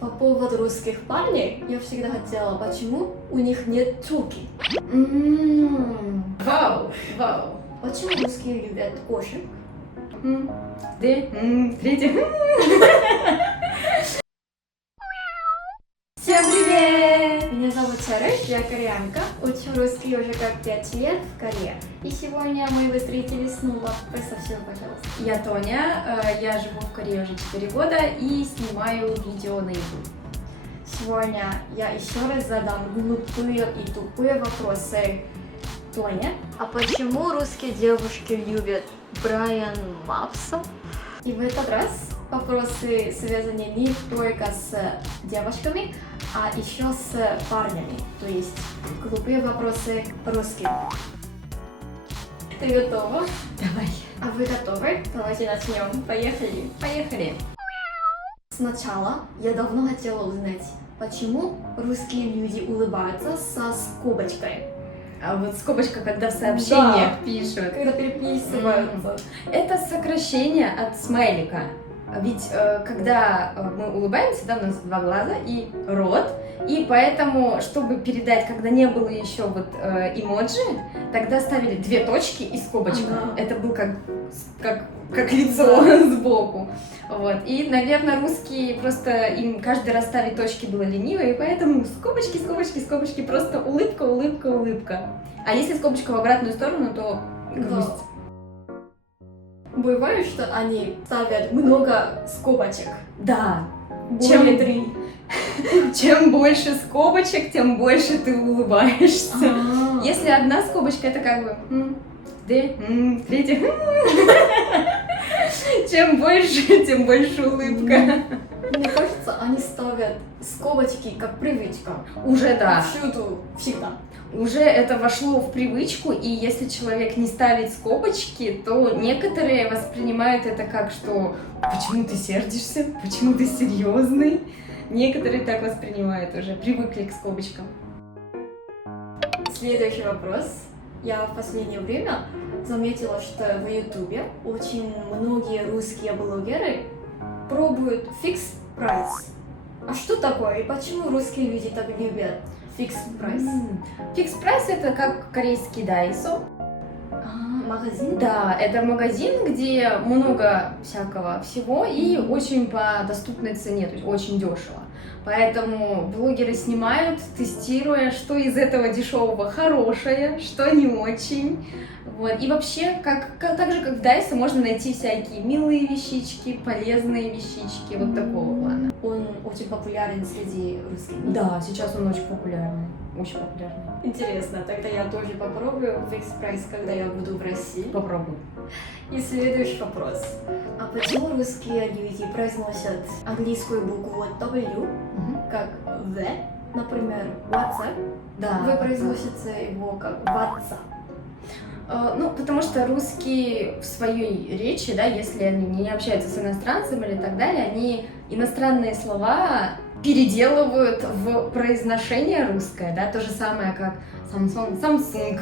По поводу русских парней, я всегда хотела, почему у них нет чулки? Вау, вау. Почему русские любят кошек? Третий. Всем привет! Меня зовут Чарыш, я кореянка, учу русский уже как 5 лет в Корее. И сегодня мы встретились снова. Представься, пожалуйста. Я Тоня, я живу в Корее уже 4 года и снимаю видео на YouTube. Сегодня я еще раз задам глупые и тупые вопросы Тоне. А почему русские девушки любят Брайан Мапса? И в этот раз вопросы связаны не только с девушками, а еще с парнями. То есть глупые вопросы по-русски. Ты готова? Давай. А вы готовы? Давайте начнем. Поехали. Поехали. Сначала я давно хотела узнать, почему русские люди улыбаются со скобочкой. А вот скобочка, когда в сообщениях пишут. Когда переписываются. Это сокращение от смайлика. Ведь когда мы улыбаемся, да, у нас два глаза и рот, и поэтому, чтобы передать, когда не было еще вот эмоджи, тогда ставили 2 точки и скобочка. Ага. Это был как лицо сбоку. Вот. И, наверное, русские просто им каждый раз ставить точки было лениво, и поэтому скобочки, скобочки, скобочки, просто улыбка, улыбка, улыбка. А если скобочка в обратную сторону, то грусть. Бывает, что они ставят много скобочек. Да. Более 3. Чем больше скобочек, тем больше ты улыбаешься. А. Если одна скобочка, это как бы третья. Чем больше, тем больше улыбка. Мне кажется, они ставят скобочки как привычка. Уже да. Всюду, всегда. Уже это вошло в привычку, и если человек не ставит скобочки, то некоторые воспринимают это как, что почему ты сердишься, почему ты серьезный. Некоторые так воспринимают уже, привыкли к скобочкам. Следующий вопрос. Я в последнее время заметила, что в Ютубе очень многие русские блогеры пробуют фикс прайс. А что такое и почему русские люди так любят фикс прайс? Фикс прайс это как корейский дайсо. Магазин? Да, это магазин, где много всякого всего и очень по доступной цене, то есть очень дешево. Поэтому блогеры снимают, тестируя, что из этого дешевого хорошее, что не очень. Вот. И вообще, так же как в Дайсе, можно найти всякие милые вещички, полезные вещички, вот такого плана. Он очень популярен среди русских. Да, сейчас он очень популярный, очень популярный. Интересно, тогда я тоже попробую фикс прайс, когда я буду в России. Попробуй. И следующий вопрос. А почему русские люди произносят английскую букву W как V? Например, WhatsApp. Да. Вы произносите его как WhatsApp. Ну, потому что русские в своей речи, да, если они не общаются с иностранцем или так далее, они иностранные слова переделывают в произношение русское, да, то же самое, как Samsung,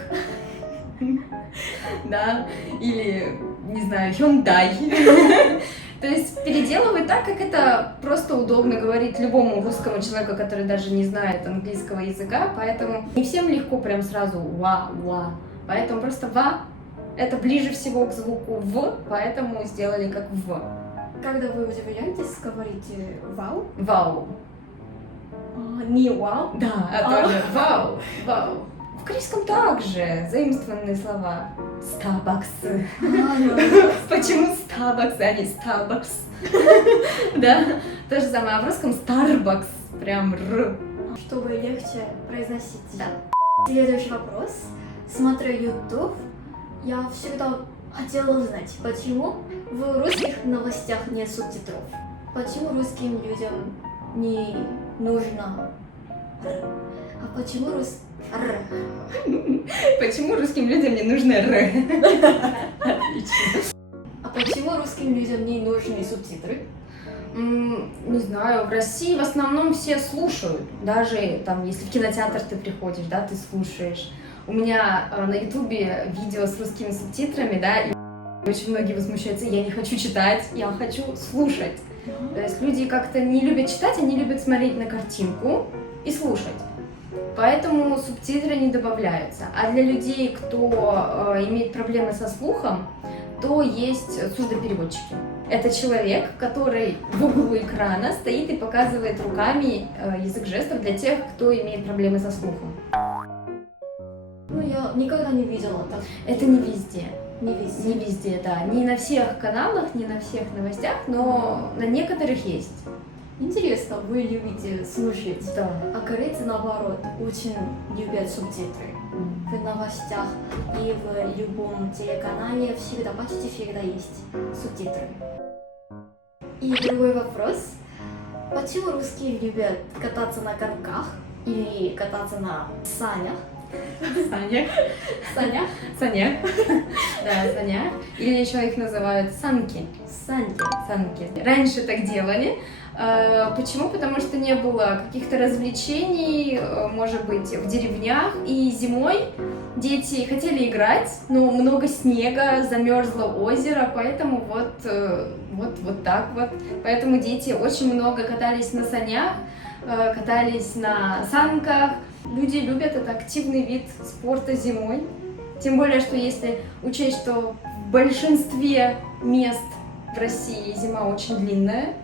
да, или, не знаю, Hyundai. То есть переделывают так, как это просто удобно говорить любому русскому человеку, который даже не знает английского языка, поэтому не всем легко прям сразу ва. Поэтому просто ва это ближе всего к звуку в, поэтому сделали как в. Когда вы удивляетесь, говорите вау? Вау. Не вау? Да, тоже вау. В корейском также заимствованные слова. Starbucks. Почему Starbucks, а не Starbucks? Да, то же самое. А в русском Starbucks. Прям р. Чтобы легче произносить. Да. Следующий вопрос. Смотря YouTube, я всегда хотела узнать, почему в русских новостях нет субтитров? Почему русским людям не нужно Р? А почему Почему русским людям не нужно р? Отлично. А почему русским людям не нужны субтитры? Не знаю, в России в основном все слушают. Даже там, если в кинотеатр ты приходишь, да, ты слушаешь. У меня на Ютубе видео с русскими субтитрами, да, и Очень многие возмущаются, я не хочу читать, я хочу слушать. То есть люди как-то не любят читать, они любят смотреть на картинку и слушать. Поэтому субтитры не добавляются. А для людей, кто имеет проблемы со слухом, то есть сурдопереводчики. Это человек, который в углу экрана стоит и показывает руками язык жестов для тех, кто имеет проблемы со слухом. Ну, я никогда не видела так. Это не везде. Не везде. Не везде, да. Не на всех каналах, не на всех новостях, но на некоторых есть. Интересно, вы любите слушать. Да. А корейцы, наоборот, очень любят субтитры. В новостях и в любом телеканале всегда, почти всегда есть субтитры. И другой вопрос. Почему русские любят кататься на коньках или кататься на санях? Саня. Санях? Саня. Да, саня. Или еще их называют санки. Санки. Санки. Раньше так делали. Почему? Потому что не было каких-то развлечений, может быть, в деревнях. И зимой дети хотели играть, но много снега, замерзло озеро, поэтому вот так вот. Поэтому дети очень много катались на санях, катались на санках. Люди любят, это активный вид спорта зимой. Тем более, что если учесть, что в большинстве мест в России зима очень длинная,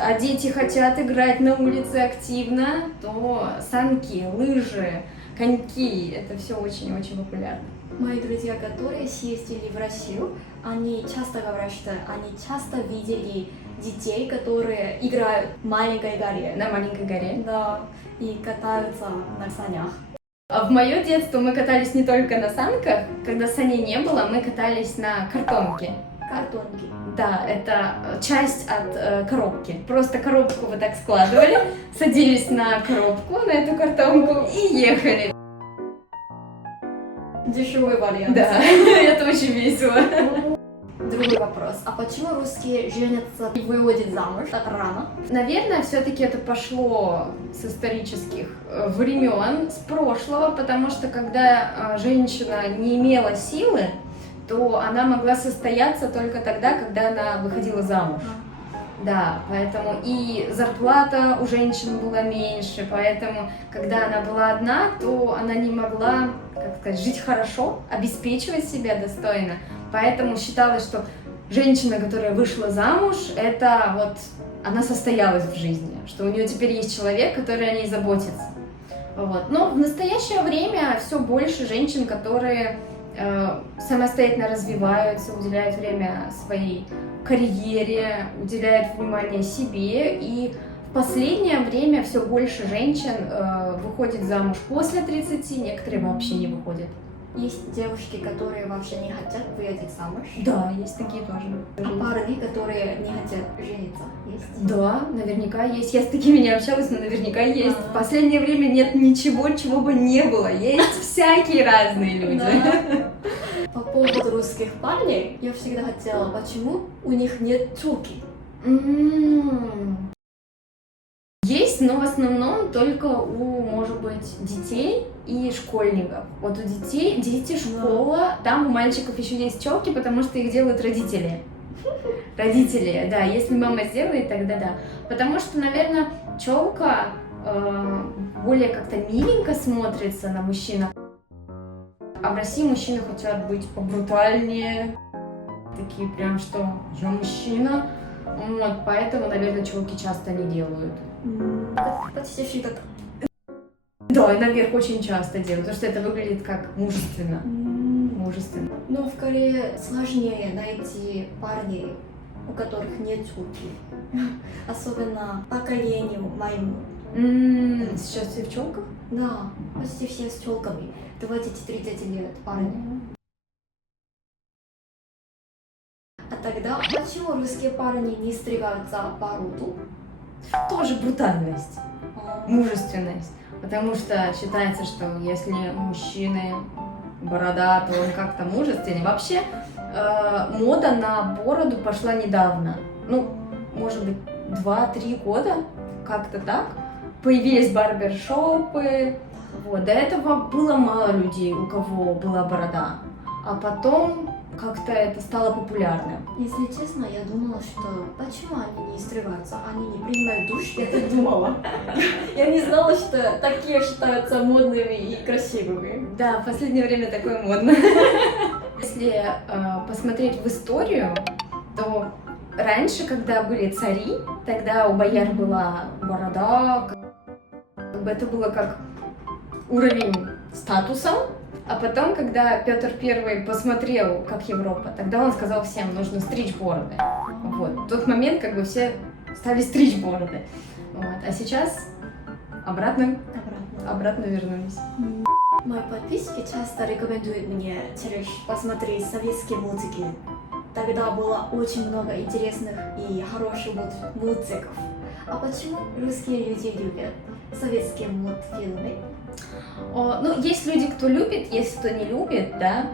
а дети хотят играть на улице активно, то санки, лыжи, коньки, это все очень-очень популярно. Мои друзья, которые съездили в Россию, они часто говорят, что они часто видели детей, которые играют в маленькой горе. На маленькой горе. Да, и катаются на санях. А в мое детство мы катались не только на санках, когда саней не было, мы катались на картонке. Картонки. Да, это часть от коробки. Просто коробку вы так складывали, садились на коробку, на эту картонку и ехали. Дешевый вариант. Да, это очень весело. Другой вопрос. А почему русские женятся и выходят замуж так рано? Наверное, все-таки это пошло с исторических времен, с прошлого, потому что когда женщина не имела силы, то она могла состояться только тогда, когда она выходила замуж. Да, поэтому и зарплата у женщин была меньше, поэтому, когда она была одна, то она не могла, как сказать, жить хорошо, обеспечивать себя достойно. Поэтому считалось, что женщина, которая вышла замуж, это вот она состоялась в жизни, что у нее теперь есть человек, который о ней заботится. Вот. Но в настоящее время все больше женщин, которые самостоятельно развиваются, уделяют время своей карьере, уделяют внимание себе, и в последнее время все больше женщин выходит замуж после 30, некоторые вообще не выходят. Есть девушки, которые вообще не хотят выйти замуж. Да, есть такие тоже. А парни, которые не хотят жениться, есть? Да, наверняка есть. Я с такими не общалась, но наверняка есть. Ага. В последнее время нет ничего, чего бы не было. Есть всякие разные люди. Да. По поводу русских парней, я всегда хотела, почему у них нет чулки? Есть, но в основном только у, может быть, детей и школьников. Вот у детей, дети, школа, там у мальчиков еще есть челки, потому что их делают родители. Родители, да, если мама сделает, тогда да. Потому что, наверное, челка более как-то миленько смотрится на мужчинах. А в России мужчины хотят быть побрутальнее, такие прям, что я мужчина. Вот, поэтому, наверное, челки часто не делают. Почти всегда так. Да, и наверх очень часто делают, потому что это выглядит как мужественно. Мужественно. Но в Корее сложнее найти парней, у которых нет чулки. Особенно поколению моему. Сейчас все в челках? Да, почти все с челками. 20-30 лет парни. А тогда почему русские парни не стригаются по роду? Тоже брутальность, мужественность. Потому что считается, что если у мужчины борода, то он как-то мужественнее. Вообще, мода на бороду пошла недавно. Ну, может быть, 2-3 года, как-то так. Появились барбершопы. Вот. До этого было мало людей, у кого была борода. А потом как-то это стало популярным. Если честно, я думала, что почему они не стригаются, они не принимают душ, я так думала. Я не знала, что такие считаются модными и красивыми. Да, в последнее время такое модно. Если посмотреть в историю, то раньше, когда были цари, тогда у бояр была борода, как бы это было как уровень статуса. А потом, когда Петр I посмотрел, как Европа, тогда он сказал всем, нужно стричь бороды. Вот. В тот момент как бы все стали стричь бороды. Вот. А сейчас обратно вернулись. Мои подписчики часто рекомендуют мне, Тереш, посмотреть советские мультики. Тогда было очень много интересных и хороших мультиков. А почему русские люди любят советские мультфильмы? Ну, есть люди, кто любит, есть кто не любит, да.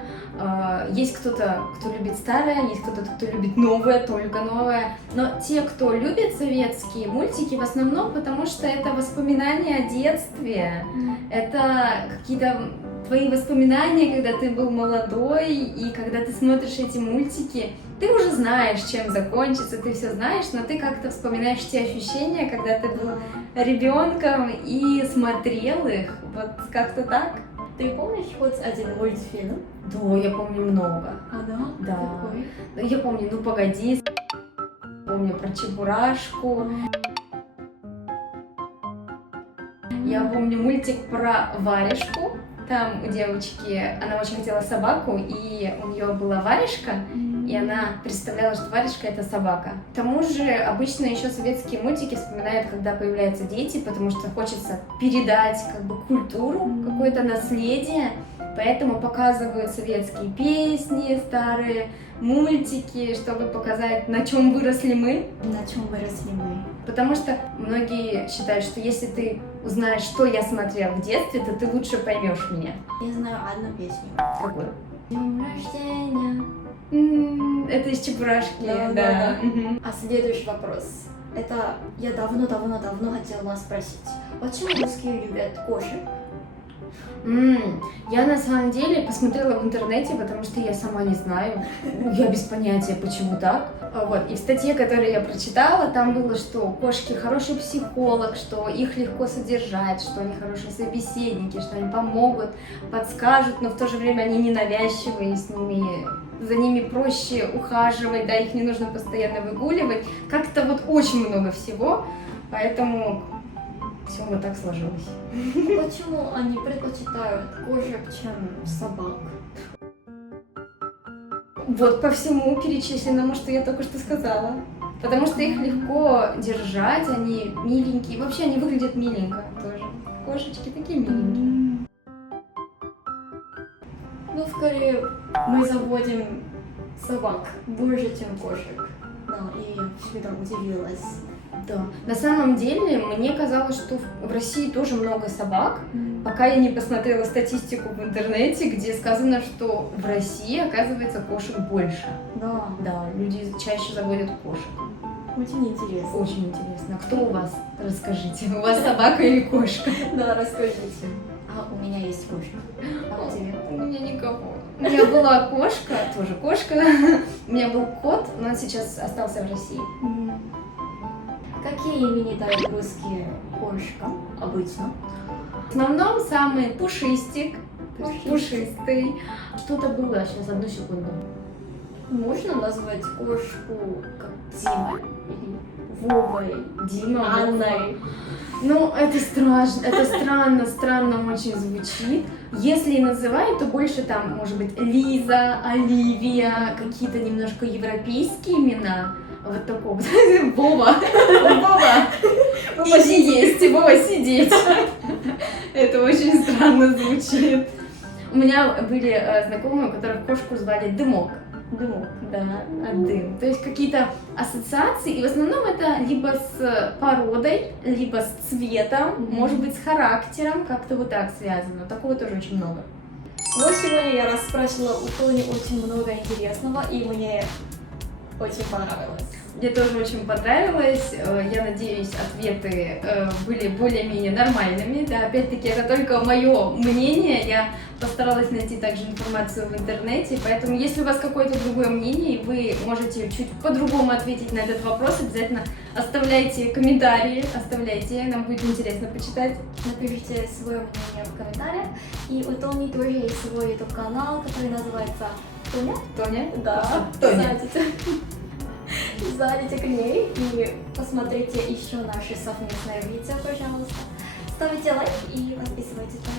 Есть кто-то, кто любит старое, есть кто-то, кто любит новое, только новое. Но те, кто любит советские мультики, в основном потому, что это воспоминания о детстве. Это какие-то твои воспоминания, когда ты был молодой, и когда ты смотришь эти мультики, ты уже знаешь, чем закончится, ты все знаешь, но ты как-то вспоминаешь те ощущения, когда ты был ребенком и смотрел их, вот как-то так. Ты помнишь хоть один мультфильм? Да, я помню много. А, да? Да. Какой? Я помню «Ну погоди», помню про Чебурашку. Я помню мультик про Варежку. Там у девочки, она очень хотела собаку, и у нее была варежка, и она представляла, что варежка — это собака. К тому же обычно еще советские мультики вспоминают, когда появляются дети, потому что хочется передать как бы культуру, какое-то наследие, поэтому показывают советские песни, старые мультики, чтобы показать, на чем выросли мы. На чем выросли мы? Потому что многие считают, что если ты узнаешь, что я смотрела в детстве, то ты лучше поймешь меня. Я знаю одну песню. Какую? Днем рождения. Это из Чебурашки, Да. А следующий вопрос. Это я давно хотела вас спросить. Почему русские любят кошек? Я на самом деле посмотрела в интернете, потому что я сама не знаю. Я без понятия, почему так. Вот. И в статье, которую я прочитала, там было, что кошки хороший психолог, что их легко содержать, что они хорошие собеседники, что они помогут, подскажут, но в то же время они ненавязчивые, за ними проще ухаживать, да, их не нужно постоянно выгуливать. Как-то вот очень много всего, поэтому все вот так сложилось. Почему они предпочитают кошек, чем собак? Вот по всему перечисленному, что я только что сказала. Потому что их легко держать, они миленькие. Вообще они выглядят миленько тоже. Кошечки такие миленькие. Ну, скорее, мы заводим собак больше, чем кошек. Да, и всегда удивилась. Да. На самом деле, мне казалось, что в России тоже много собак, пока я не посмотрела статистику в интернете, где сказано, что в России, оказывается, кошек больше. Да. Да, люди чаще заводят кошек. Очень интересно. Очень интересно. Кто у вас? Расскажите. У вас собака или кошка? Да, расскажите. А у меня есть кошка. А у тебя? У меня никого. У меня была кошка, тоже кошка. У меня был кот, но он сейчас остался в России. Какие имена дают русские кошкам обычно? В основном самый пушистик, пушистый. Что-то было, сейчас, одну секунду. Можно назвать кошку как Димой или Вовой, Дима, Анной? Ну, это страшно, это странно очень звучит. Если и называют, то больше там, может быть, Лиза, Оливия, какие-то немножко европейские имена. Вот такого. Вова. Иди есть, Вова, сидеть. Это очень странно звучит. У меня были знакомые, у которых кошку звали Дымок. Дымок. Да, дым. То есть какие-то ассоциации, и в основном это либо с породой, либо с цветом, может быть, с характером, как-то вот так связано. Такого тоже очень много. Вот сегодня я расспрашивала у Тони очень много интересного, и мне очень понравилось. Мне тоже очень понравилось. Я надеюсь, ответы были более-менее нормальными. Да, опять-таки, это только мое мнение. Я постаралась найти также информацию в интернете. Поэтому, если у вас какое-то другое мнение, и вы можете чуть по-другому ответить на этот вопрос, обязательно оставляйте комментарии, оставляйте. Нам будет интересно почитать. Напишите свое мнение в комментариях. И у Тони тоже есть свой YouTube-канал, который называется Тоня. Тоня? Да, Тоня. Зайдите к ней и посмотрите еще наши совместные видео, пожалуйста. Ставите лайк и подписывайтесь на